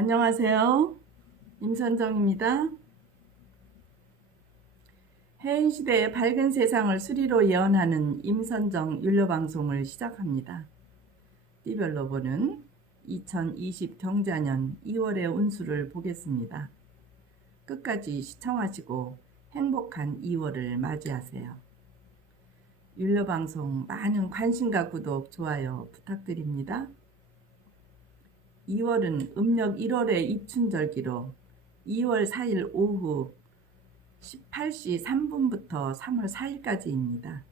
안녕하세요. 임선정입니다. 해인시대의 밝은 세상을 수리로 예언하는 임선정 율려방송을 시작합니다. 띠별로 보는 2020 경자년 2월의 운수를 보겠습니다. 끝까지 시청하시고 행복한 2월을 맞이하세요. 율려방송 많은 관심과 구독, 좋아요 부탁드립니다. 2월은 음력 1월의 입춘절기로 2월 4일 오후 18시 3분부터 3월 4일까지입니다.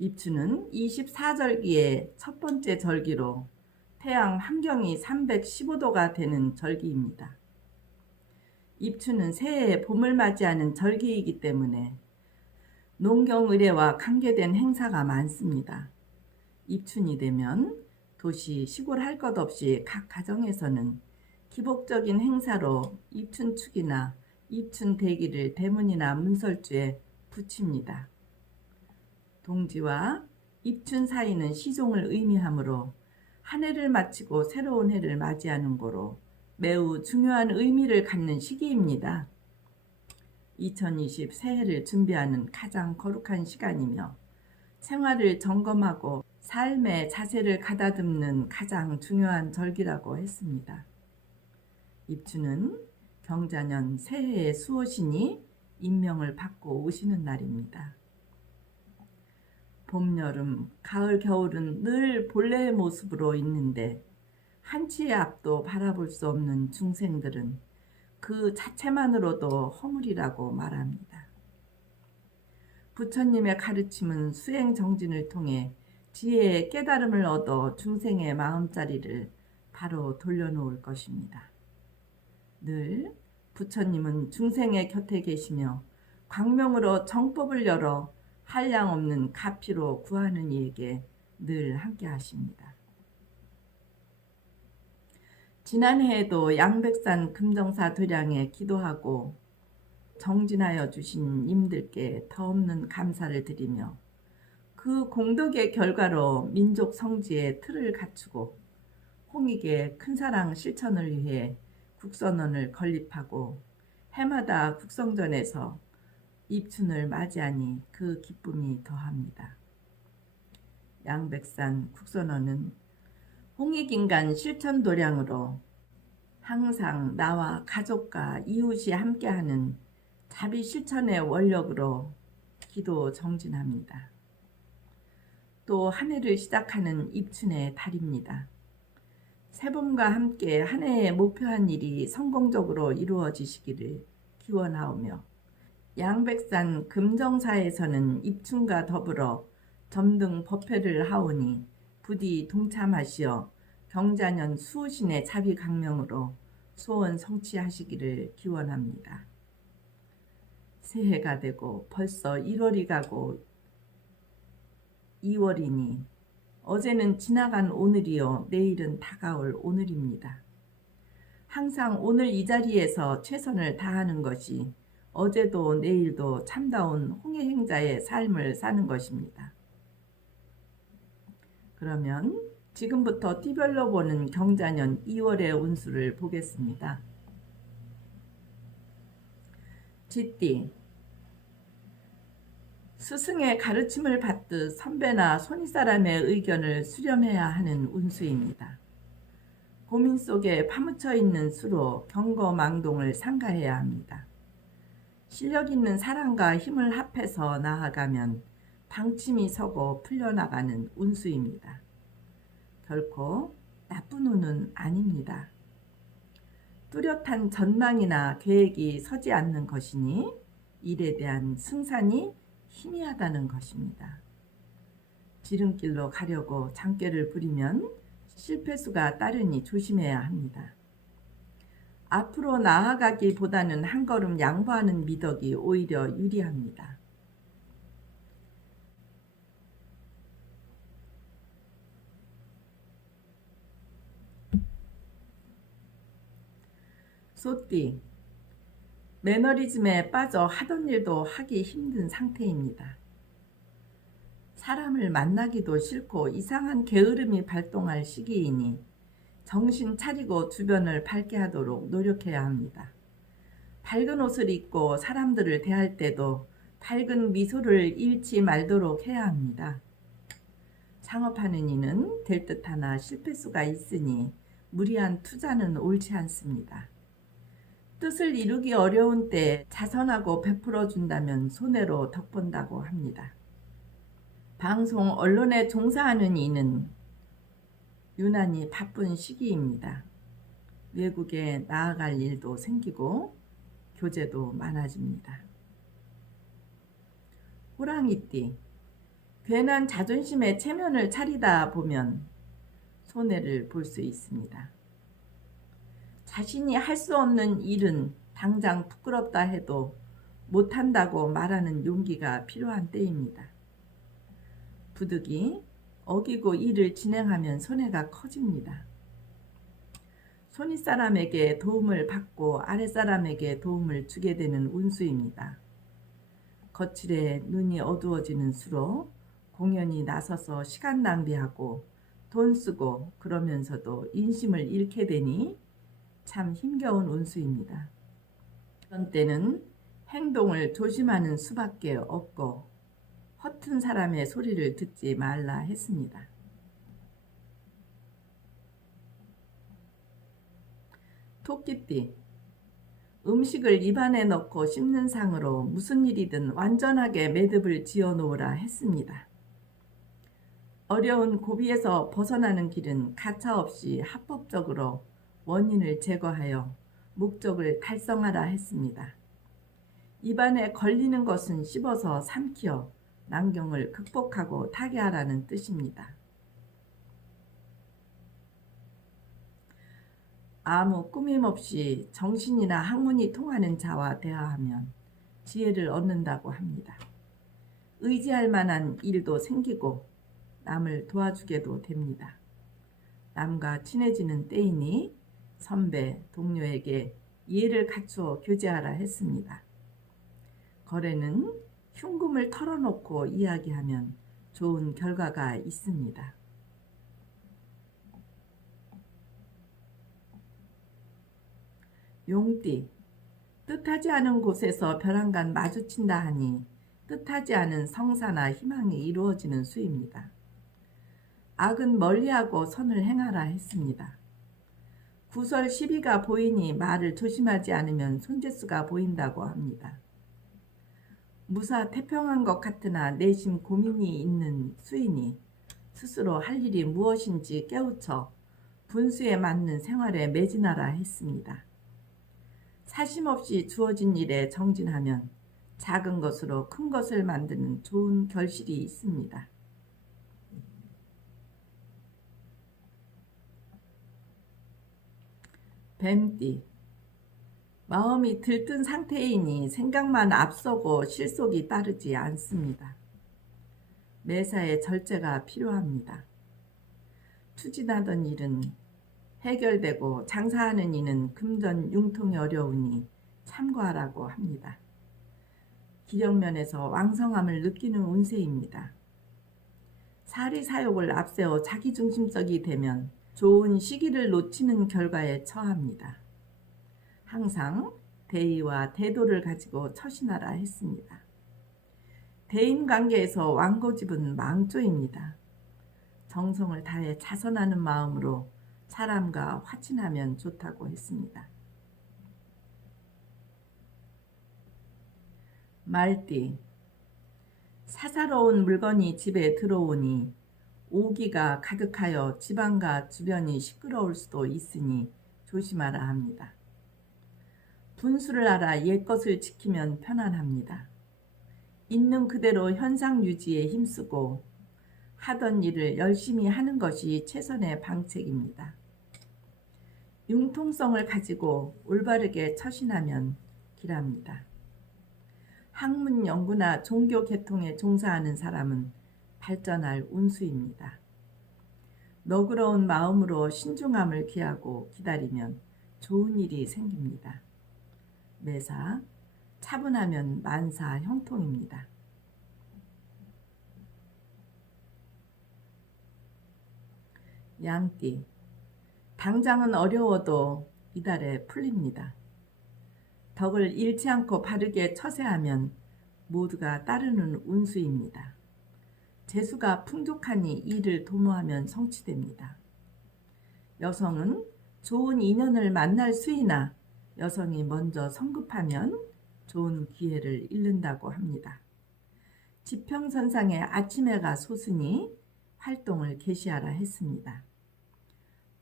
입춘은 24절기의 첫 번째 절기로 태양 환경이 315도가 되는 절기입니다. 입춘은 새해의 봄을 맞이하는 절기이기 때문에 농경의례와 관계된 행사가 많습니다. 입춘이 되면 도시, 시골 할 것 없이 각 가정에서는 기복적인 행사로 입춘축이나 입춘대기를 대문이나 문설주에 붙입니다. 동지와 입춘 사이는 시종을 의미하므로 한 해를 마치고 새로운 해를 맞이하는 거로 매우 중요한 의미를 갖는 시기입니다. 2020 새해를 준비하는 가장 거룩한 시간이며 생활을 점검하고 삶의 자세를 가다듬는 가장 중요한 절기라고 했습니다. 입춘은 경자년 새해의 수호신이 임명을 받고 오시는 날입니다. 봄, 여름, 가을, 겨울은 늘 본래의 모습으로 있는데 한치의 앞도 바라볼 수 없는 중생들은 그 자체만으로도 허물이라고 말합니다. 부처님의 가르침은 수행정진을 통해 지혜의 깨달음을 얻어 중생의 마음자리를 바로 돌려놓을 것입니다. 늘 부처님은 중생의 곁에 계시며 광명으로 정법을 열어 한량없는 가피로 구하는 이에게 늘 함께 하십니다. 지난해에도 양백산 금정사 도량에 기도하고 정진하여 주신 님들께 더없는 감사를 드리며 그 공덕의 결과로 민족 성지의 틀을 갖추고 홍익의 큰사랑 실천을 위해 국선원을 건립하고 해마다 국성전에서 입춘을 맞이하니 그 기쁨이 더합니다. 양백산 국선원은 홍익인간 실천도량으로 항상 나와 가족과 이웃이 함께하는 자비실천의 원력으로 기도 정진합니다. 또 한 해를 시작하는 입춘의 달입니다. 새봄과 함께 한 해에 목표한 일이 성공적으로 이루어지시기를 기원하오며 양백산 금정사에서는 입춘과 더불어 점등 법회를 하오니 부디 동참하시어 경자년 수호신의 자비강명으로 소원 성취하시기를 기원합니다. 새해가 되고 벌써 1월이 가고 2월이니 어제는 지나간 오늘이요 내일은 다가올 오늘입니다. 항상 오늘 이 자리에서 최선을 다하는 것이 어제도 내일도 참다운 홍해행자의 삶을 사는 것입니다. 그러면 지금부터 띠별로 보는 경자년 2월의 운수를 보겠습니다. 쥐띠, 스승의 가르침을 받듯 선배나 손윗사람의 의견을 수렴해야 하는 운수입니다. 고민 속에 파묻혀 있는 수로 경거망동을 삼가해야 합니다. 실력 있는 사람과 힘을 합해서 나아가면 방침이 서고 풀려나가는 운수입니다. 결코 나쁜 운은 아닙니다. 뚜렷한 전망이나 계획이 서지 않는 것이니 일에 대한 승산이 희미하다는 것입니다. 지름길로 가려고 장꾀를 부리면 실패수가 따르니 조심해야 합니다. 앞으로 나아가기보다는 한 걸음 양보하는 미덕이 오히려 유리합니다. 소띠, 매너리즘에 빠져 하던 일도 하기 힘든 상태입니다. 사람을 만나기도 싫고 이상한 게으름이 발동할 시기이니 정신 차리고 주변을 밝게 하도록 노력해야 합니다. 밝은 옷을 입고 사람들을 대할 때도 밝은 미소를 잃지 말도록 해야 합니다. 창업하는 이는 될 듯하나 실패수가 있으니 무리한 투자는 옳지 않습니다. 뜻을 이루기 어려운 때 자선하고 베풀어 준다면 손해로 덕본다고 합니다. 방송 언론에 종사하는 이는 유난히 바쁜 시기입니다. 외국에 나아갈 일도 생기고 교제도 많아집니다. 호랑이띠, 괜한 자존심에 체면을 차리다 보면 손해를 볼 수 있습니다. 자신이 할 수 없는 일은 당장 부끄럽다 해도 못한다고 말하는 용기가 필요한 때입니다. 부득이 어기고 일을 진행하면 손해가 커집니다. 손윗사람에게 도움을 받고 아랫사람에게 도움을 주게 되는 운수입니다. 거칠에 눈이 어두워지는 수로 공연히 나서서 시간 낭비하고 돈 쓰고 그러면서도 인심을 잃게 되니 참 힘겨운 운수입니다. 그런 때는 행동을 조심하는 수밖에 없고 허튼 사람의 소리를 듣지 말라 했습니다. 토끼띠, 음식을 입안에 넣고 씹는 상으로 무슨 일이든 완전하게 매듭을 지어 놓으라 했습니다. 어려운 고비에서 벗어나는 길은 가차없이 합법적으로 원인을 제거하여 목적을 달성하라 했습니다. 입안에 걸리는 것은 씹어서 삼키어 난경을 극복하고 타개하라는 뜻입니다. 아무 꾸밈 없이 정신이나 학문이 통하는 자와 대화하면 지혜를 얻는다고 합니다. 의지할 만한 일도 생기고 남을 도와주게도 됩니다. 남과 친해지는 때이니 선배, 동료에게 이해를 갖추어 교제하라 했습니다. 거래는 흉금을 털어놓고 이야기하면 좋은 결과가 있습니다. 용띠, 뜻하지 않은 곳에서 벼랑간 마주친다 하니 뜻하지 않은 성사나 희망이 이루어지는 수입니다. 악은 멀리하고 선을 행하라 했습니다. 구설 시비가 보이니 말을 조심하지 않으면 손재수가 보인다고 합니다. 무사 태평한 것 같으나 내심 고민이 있는 수이니 스스로 할 일이 무엇인지 깨우쳐 분수에 맞는 생활에 매진하라 했습니다. 사심없이 주어진 일에 정진하면 작은 것으로 큰 것을 만드는 좋은 결실이 있습니다. 뱀띠, 마음이 들뜬 상태이니 생각만 앞서고 실속이 따르지 않습니다. 매사에 절제가 필요합니다. 추진하던 일은 해결되고 장사하는 이는 금전 융통이 어려우니 참고하라고 합니다. 기력면에서 왕성함을 느끼는 운세입니다. 사리사욕을 앞세워 자기중심적이 되면 좋은 시기를 놓치는 결과에 처합니다. 항상 대의와 태도를 가지고 처신하라 했습니다. 대인관계에서 왕고집은 망조입니다. 정성을 다해 자선하는 마음으로 사람과 화친하면 좋다고 했습니다. 말띠, 사사로운 물건이 집에 들어오니 오기가 가득하여 집안과 주변이 시끄러울 수도 있으니 조심하라 합니다. 분수를 알아 옛것을 지키면 편안합니다. 있는 그대로 현상 유지에 힘쓰고 하던 일을 열심히 하는 것이 최선의 방책입니다. 융통성을 가지고 올바르게 처신하면 길합니다. 학문 연구나 종교 계통에 종사하는 사람은 발전할 운수입니다. 너그러운 마음으로 신중함을 기하고 기다리면 좋은 일이 생깁니다. 매사 차분하면 만사 형통입니다. 양띠, 당장은 어려워도 이달에 풀립니다. 덕을 잃지 않고 바르게 처세하면 모두가 따르는 운수입니다. 재수가 풍족하니 이를 도모하면 성취됩니다. 여성은 좋은 인연을 만날 수이나 여성이 먼저 성급하면 좋은 기회를 잃는다고 합니다. 지평선상에 아침해가 솟으니 활동을 개시하라 했습니다.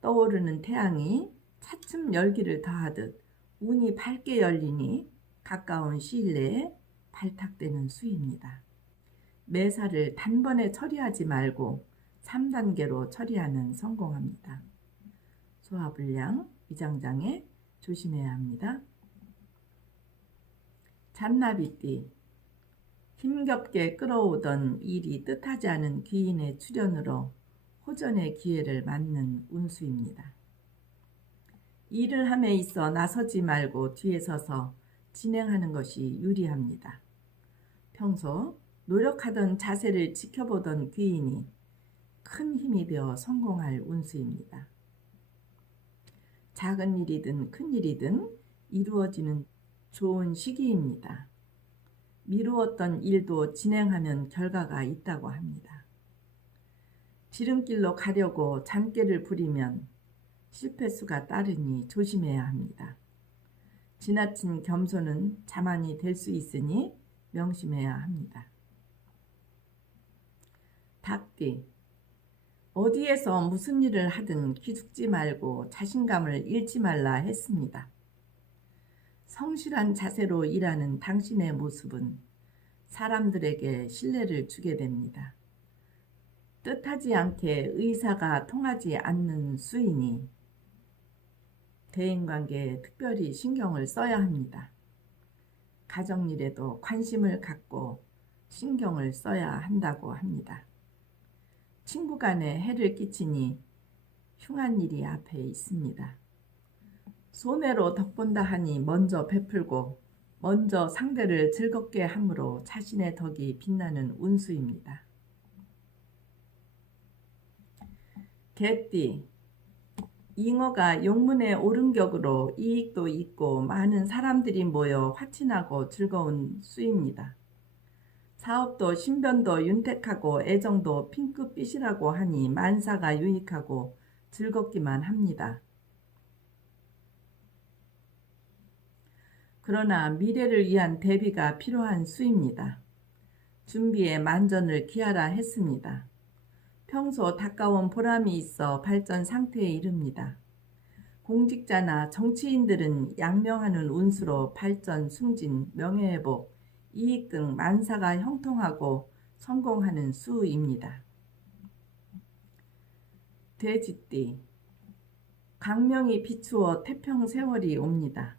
떠오르는 태양이 차츰 열기를 더하듯 운이 밝게 열리니 가까운 시일 내에 발탁되는 수입니다. 매사를 단번에 처리하지 말고 3단계로 처리하는 성공합니다. 소화불량, 위장장애 조심해야 합니다. 잔나비띠, 힘겹게 끌어오던 일이 뜻하지 않은 귀인의 출현으로 호전의 기회를 맞는 운수입니다. 일을 함에 있어 나서지 말고 뒤에 서서 진행하는 것이 유리합니다. 평소 노력하던 자세를 지켜보던 귀인이 큰 힘이 되어 성공할 운수입니다. 작은 일이든 큰 일이든 이루어지는 좋은 시기입니다. 미루었던 일도 진행하면 결과가 있다고 합니다. 지름길로 가려고 잔꾀를 부리면 실패수가 따르니 조심해야 합니다. 지나친 겸손은 자만이 될 수 있으니 명심해야 합니다. 닭띠, 어디에서 무슨 일을 하든 기죽지 말고 자신감을 잃지 말라 했습니다. 성실한 자세로 일하는 당신의 모습은 사람들에게 신뢰를 주게 됩니다. 뜻하지 않게 의사가 통하지 않는 수이니 대인관계에 특별히 신경을 써야 합니다. 가정일에도 관심을 갖고 신경을 써야 한다고 합니다. 친구 간에 해를 끼치니 흉한 일이 앞에 있습니다. 손해로 덕본다 하니 먼저 베풀고 먼저 상대를 즐겁게 함으로 자신의 덕이 빛나는 운수입니다. 개띠, 잉어가 용문에 오른 격으로 이익도 있고 많은 사람들이 모여 화친하고 즐거운 수입니다. 사업도 신변도 윤택하고 애정도 핑크빛이라고 하니 만사가 유익하고 즐겁기만 합니다. 그러나 미래를 위한 대비가 필요한 수입니다. 준비에 만전을 기하라 했습니다. 평소 가까운 보람이 있어 발전 상태에 이릅니다. 공직자나 정치인들은 양명하는 운수로 발전, 승진, 명예회복, 이익 등 만사가 형통하고 성공하는 수입니다. 돼지띠, 강명이 비추어 태평 세월이 옵니다.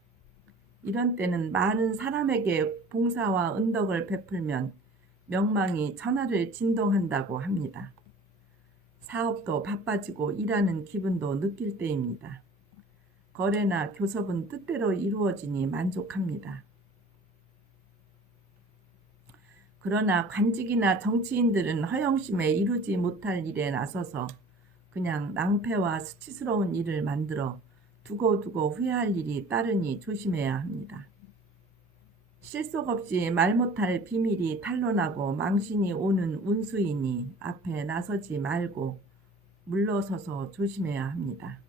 이런 때는 많은 사람에게 봉사와 은덕을 베풀면 명망이 천하를 진동한다고 합니다. 사업도 바빠지고 일하는 기분도 느낄 때입니다. 거래나 교섭은 뜻대로 이루어지니 만족합니다. 그러나 관직이나 정치인들은 허영심에 이루지 못할 일에 나서서 그냥 낭패와 수치스러운 일을 만들어 두고두고 후회할 일이 따르니 조심해야 합니다. 실속 없이 말 못할 비밀이 탄로나고 망신이 오는 운수이니 앞에 나서지 말고 물러서서 조심해야 합니다.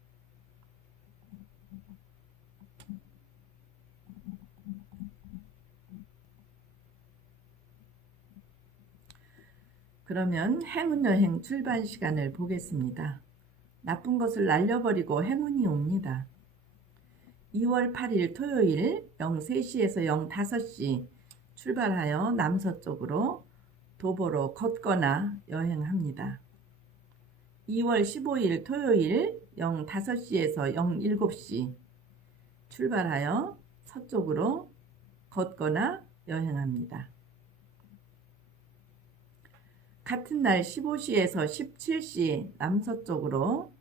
그러면 행운여행 출발 시간을 보겠습니다. 나쁜 것을 날려버리고 행운이 옵니다. 2월 8일 토요일 03시에서 05시 출발하여 남서쪽으로 도보로 걷거나 여행합니다. 2월 15일 토요일 05시에서 07시 출발하여 서쪽으로 걷거나 여행합니다. 같은 날 15시에서 17시 남서쪽으로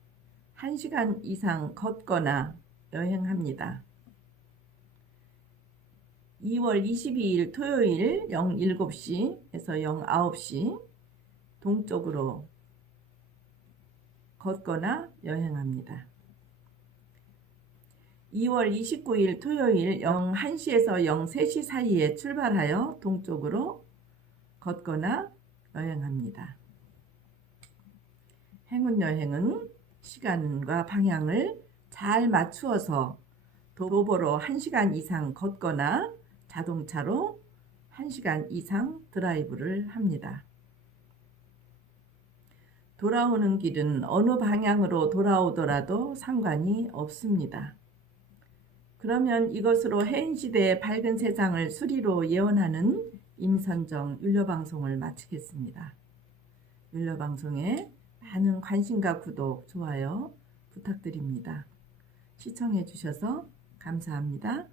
1시간 이상 걷거나 여행합니다. 2월 22일 토요일 07시에서 09시 동쪽으로 걷거나 여행합니다. 2월 29일 토요일 01시에서 03시 사이에 출발하여 동쪽으로 걷거나 여행합니다. 행운 여행은 시간과 방향을 잘 맞추어서 도보로 1시간 이상 걷거나 자동차로 1시간 이상 드라이브를 합니다. 돌아오는 길은 어느 방향으로 돌아오더라도 상관이 없습니다. 그러면 이것으로 해인시대의 밝은 세상을 수리로 예언하는 임선정 율려방송을 마치겠습니다. 율려방송에 많은 관심과 구독, 좋아요 부탁드립니다. 시청해 주셔서 감사합니다.